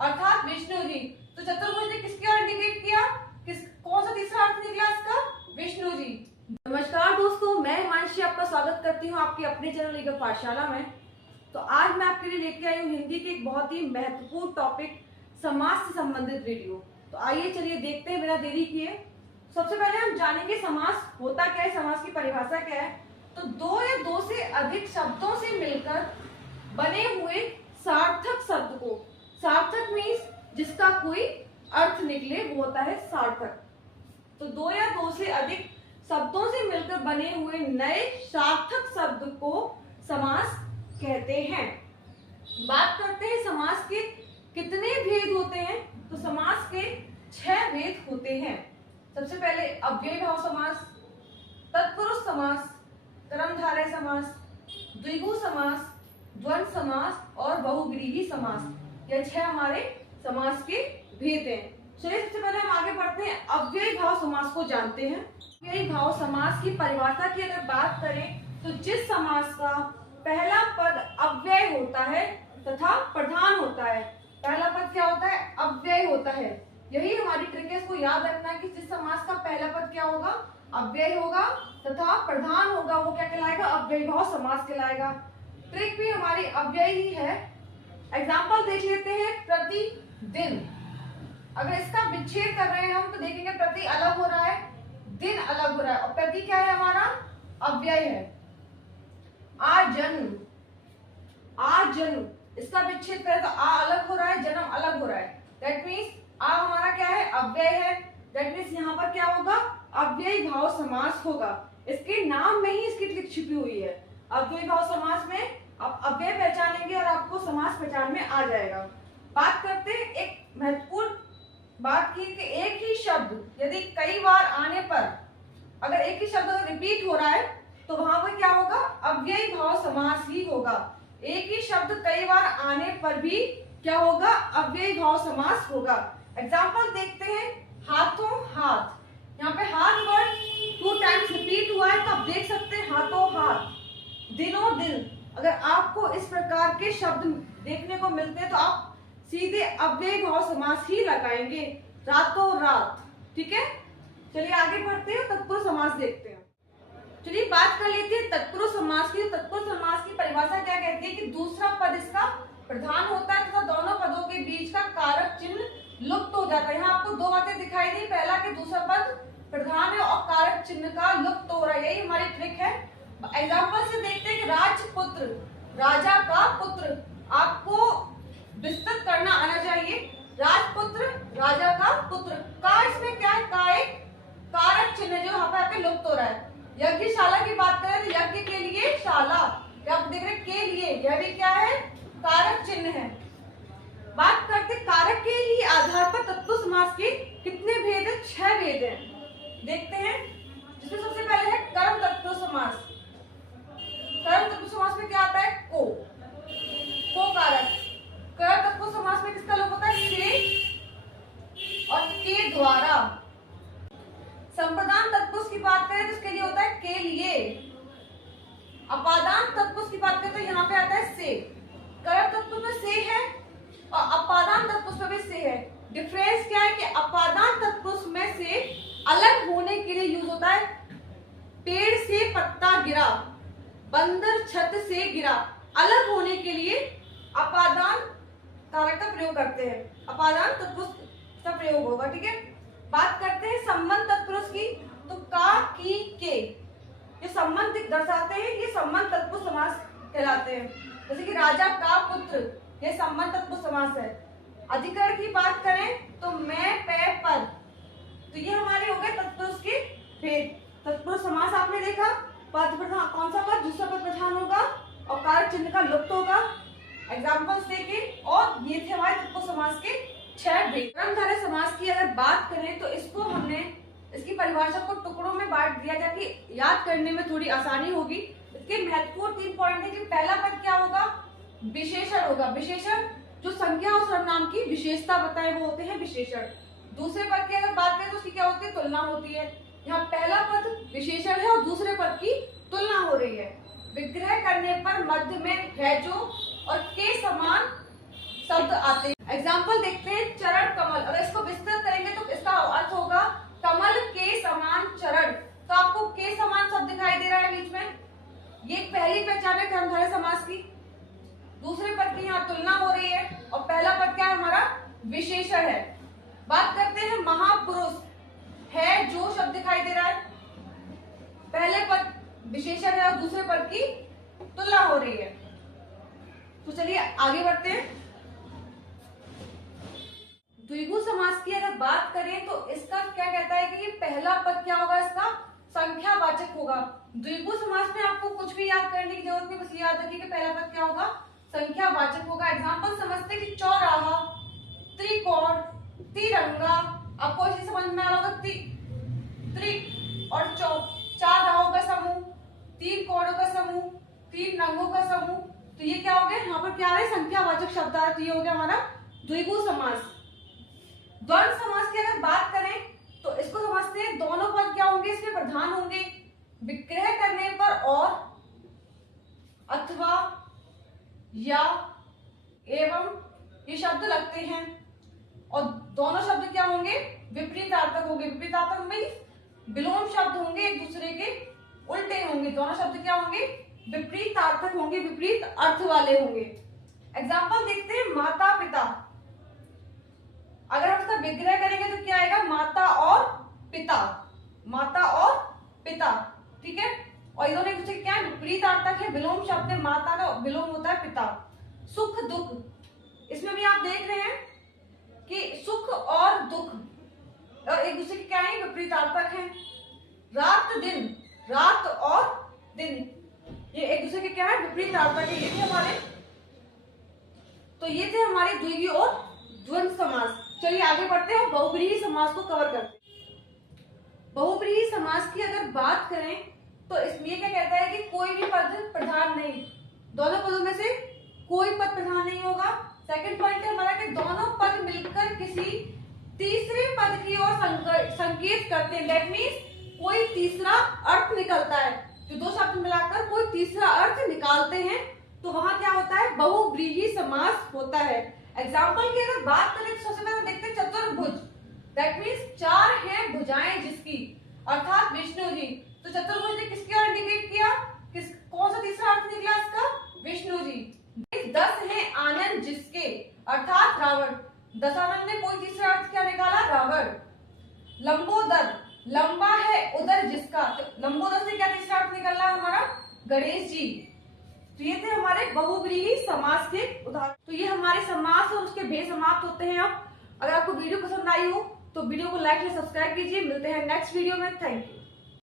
अर्थात विष्णु जी। तो चतुर्भुज ने किसकी ओर इंडिकेट किया, कौन सा तीसरा अर्थ निकला इसका, विष्णु जी। नमस्कार दोस्तों, मैं हिमांशी आपका स्वागत करती हूँ आपके अपने चैनल ईगल पाठशाला में। तो आज मैं आपके लिए लेके आई हूँ हिंदी के एक बहुत ही महत्वपूर्ण टॉपिक, समास से संबंधित वीडियो। तो आइए चलिए देखते हैं बिना देरी किए। सबसे पहले हम जानेंगे समास होता क्या है, समास की परिभाषा क्या है। तो दो या दो से अधिक शब्दों से मिलकर बने हुए सार्थक शब्द को, सार्थक मीन्स जिसका कोई अर्थ निकले, वो होता है सार्थक। तो दो या दो से अधिक शब्दों से मिलकर बने हुए नए सार्थक शब्द को समास कहते हैं। बात करते हैं समास के कितने भेद होते हैं। तो समास के 6 भेद होते हैं। सबसे पहले अव्ययी भाव समास, तत्पुरुष समास, कर्मधारय समास, द्विगु समास, द्वंद्व समास और बहुव्रीहि समास। यह 6 हमारे समास के भेद हैं। चलिए सबसे पहले हम आगे बढ़ते हैं, अव्ययी भाव समास को जानते हैं। अव्ययी भाव समास की परिभाषा की अगर बात करें तो जिस समास का पहला पद अव्यय होता है तथा प्रधान होता है। पहला पद क्या होता है, अव्यय होता है। यही हमारी ट्रिक है, इसको याद रखना है कि जिस समास का पहला पद क्या होगा, अव्यय होगा तथा प्रधान होगा, वो क्या कहलाएगा, अव्ययी भाव समास कहलाएगा। ट्रिक भी हमारी अव्यय ही है। एग्जाम्पल देख लेते हैं, प्रतिदिन। अगर इसका विच्छेद कर रहे हैं हम तो देखेंगे प्रति अलग हो रहा है, दिन अलग हो रहा है, और प्रति क्या है हमारा, अव्यय है। आजन्म, आजन्म, इसका विच्छेद करें तो आ अलग हो रहा है, जन्म अलग हो रहा है। दैट मीन्स आ हमारा क्या है, अव्यय है। दैट मीन्स यहाँ पर क्या होगा, अव्ययी भाव समास होगा। इसके नाम में ही इसकी ट्रिक छिपी हुई है। अव्ययी भाव समास में आप अव्यय पहचानेंगे और आपको समास पहचान में आ जाएगा। बात करते हैं एक महत्वपूर्ण बात की कि एक ही शब्द यदि कई बार आने पर, अगर एक ही शब्द रिपीट हो रहा है तो वहां पर क्या होगा, अव्ययी भाव समास ही होगा। एक ही शब्द कई बार आने पर भी क्या होगा, अव्ययी भाव समास होगा। एग्जाम्पल देखते हैं, हाथों हाथ। यहाँ पे हाथ वर्ड 2 टाइम्स रिपीट हुआ है तो आप देख सकते हैं हाथों हाथ। दिनों दिन, अगर आपको इस प्रकार के शब्द देखने को मिलते हैं तो आप सीधे अव्ययी भाव समास ही लगाएंगे, रातों रात। ठीक है, चलिए आगे बढ़ते हैं, तत्पुरुष समास देखते हैं। चलिए बात कर लेते हैं तत्पुरुष समास की। तत्पुरुष समास की परिभाषा क्या कहती है कि दूसरा पद इसका प्रधान होता है तथा दोनों पदों के बीच का कारक चिन्ह लुप्त हो जाता है। यहाँ आपको 2 बातें दिखाई दी, पहला कि दूसरा पद प्रधान है और कारक चिन्ह का लुप्त हो रहा है, यही हमारी ट्रिक है। एग्जाम्पल से देखते हैं कि राजपुत्र, राजा का पुत्र, आपको विस्तृत करना आना चाहिए। राजपुत्र, राजा का पुत्र, का इसमें क्या है, का एक कारक चिन्ह जो यहाँ पे आके लुप्त हो रहा है। यज्ञशाला की बात करें तो यज्ञ के लिए शाला, आप देख रहे के लिए, यह भी क्या है, कारक चिन्ह है। बात करते कारक के ही आधार पर तत्पुरुष समास के कितने भेद है, 6 भेद है। देखते हैं, जिसमें सबसे पहले है कर्म तत्पुरुष समास। कर्म तत्पुरुष समास में क्या आता है, को कारक। कर्म तत्पुरुष समास में किसका लोप होता है, से और के द्वारा। संप्रदान तत्पुरुष की बात करें तो इसके लिए होता है के लिए। अपादान तत्पुरुष की बात करें तो यहाँ पे आता है से। कर्म तत्पुरुष में से है और अपादान तत्पुरुष में भी से है। डिफरेंस क्या है कि अपादान तत्पुरुष में से अलग होने के लिए यूज होता है, पेड़ से पत्ता गिरा, बंदर छत से गिरा, अलग होने के लिए अपादान कारक का प्रयोग करते हैं, अपादान तत्पुरुष का प्रयोग होगा। ठीक है, बात करते हैं संबंध तत्पुरुष की। तो का, की, के, ये संबंध दर्शाते हैं, ये संबंध तत्पुरुष समास कहलाते हैं। जैसे कि राजा का पुत्र, ये संबंध तत्पुरुष समास है। अधिकरण की बात करें तो मैं, पे, पर, तो ये हमारे हो गए तत्पुरुष के भेद। तत्पुरुष समास आपने देखा, पद प्रधान, कौन सा पद, दूसरा पद प्रधान होगा और कारक चिन्ह का लुप्त होगा। एग्जाम्पल्स देखें, और ये थे हमारे तत्पुरुष समास के 6 भेद। कर्मधारय समास की अगर बात करें तो इसको हमने, इसकी परिभाषा को टुकड़ों में बांट दिया ताकि याद करने में थोड़ी आसानी होगी। इसके महत्वपूर्ण 3 पॉइंट है कि पहला पद क्या होगा, विशेषण होगा। विशेषण जो संज्ञा और सर्वनाम की विशेषता बताए वो होते हैं विशेषण। दूसरे पद की अगर बात करें तो उसकी क्या होती है, तुलना होती है। यहाँ पहला पद विशेषण है और दूसरे पद की तुलना हो रही है। विग्रह करने पर मध्य में है जो और के समान शब्द आते हैं। एग्जाम्पल देखते हैं, चरण कमल। अगर इसको विस्तृत करेंगे तो इसका अर्थ होगा कमल के समान चरण। तो आपको के समान शब्द दिखाई दे रहा है बीच में, ये पहली पहचान है कर्मधारय समास की। दूसरे पद की यहाँ तुलना हो रही है और पहला पद क्या है हमारा, विशेषण है। बात करते हैं महापुरुष, है जो शब्द दिखाई दे रहा है, पहले पद विशेषण है और दूसरे पद की तुलना हो रही है। तो चलिए आगे बढ़ते हैं। द्विगु समास की अगर बात करें तो इसका क्या कहता है कि ये पहला पद क्या होगा, इसका संख्यावाचक होगा। द्विगु समास में आपको कुछ भी याद करने की जरूरत नहीं, बस याद रखिए कि पहला पद क्या होगा, संख्यावाचक होगा। एग्जाम्पल समझते हैं कि चौराहा, त्रिकोण, तिरंगा। आपको इसी समझ में आ रहा होगा, त्रि और चौ, चार राहों का समूह, तीन कोणों का समूह, तीन रंगों का समूह। तो ये क्या हो गया, यहाँ पर क्या है, संख्यावाचक शब्द आ रहा है। तो ये हो गया हमारा द्विगु समास। द्वंद्व समास की अगर बात करें तो इसको समझते हैं, दोनों पद क्या होंगे, इसमें प्रधान होंगे। विग्रह करने पर और, अथवा, या, एवं ये शब्द लगते हैं और दोनों शब्द क्या होंगे, विपरीतार्थक होंगे। विपरीतार्थक मीन्स विलोम शब्द होंगे, एक दूसरे के उल्टे होंगे। दोनों शब्द क्या होंगे, विपरीतार्थक होंगे, विपरीत अर्थ वाले होंगे। एग्जाम्पल देखते हैं, माता पिता। अगर हम इसका विग्रह करेंगे तो क्या आएगा, माता और पिता, माता और पिता, ठीक है। और ये दोनों एक दूसरे क्या है, विपरीतार्थक है, विलोम शब्द है, माता का विलोम होता है पिता। सुख दुख, इसमें भी आप देख रहे हैं कि सुख और दुख और एक दूसरे के क्या है, विपरीतार्थक है। रात दिन, रात और दिन, ये एक दूसरे के क्या है, विपरीतार्थक है। ये थे हमारे, तो ये थे हमारे द्विगु और द्वंद्व समास। चलिए आगे बढ़ते हैं, बहुब्रीहि समास को कवर करते हैं। बहुब्रीहि समास की अगर बात करें तो इसमें क्या कहता है कि कोई भी पद प्रधान नहीं, दोनों पदों में से कोई पद प्रधान नहीं होगा। सेकंड पॉइंट है हमारा कि दोनों पद मिलकर किसी तीसरे पद की ओर संकेत करते हैं। दैट मीन्स कोई तीसरा अर्थ निकलता है, जो दो शब्द मिलाकर कोई तीसरा अर्थ निकालते हैं, तो वहां क्या होता है, बहुब्रीहि समास होता है। एग्जाम्पल की अगर बात करें तो सबसे पहले देखते हैं चतुर्भुज। दैट मीन्स चार हैं भुजाएं जिसकी, अर्थात विष्णु जी। तो चतुर्भुज ने किसकी ओर इंडिकेट किया, कौन सा तीसरा अर्थ निकला इसका, विष्णु जी। 10 हैं आनंद जिसके, अर्थात रावण। दशानन ने कोई तीसरा अर्थ क्या निकाला, रावण। लंबोदर, लंबा है उदर जिसका, तो लंबोदर से क्या तीसरा अर्थ निकला हमारा, गणेश जी। तो ये थे हमारे बहुब्रीहि समास के उदाहरण। तो ये हमारे समास और उसके भेद समाप्त होते हैं। अब अगर आपको वीडियो पसंद आई हो तो वीडियो को लाइक और सब्सक्राइब कीजिए। मिलते हैं नेक्स्ट वीडियो में। Thank you.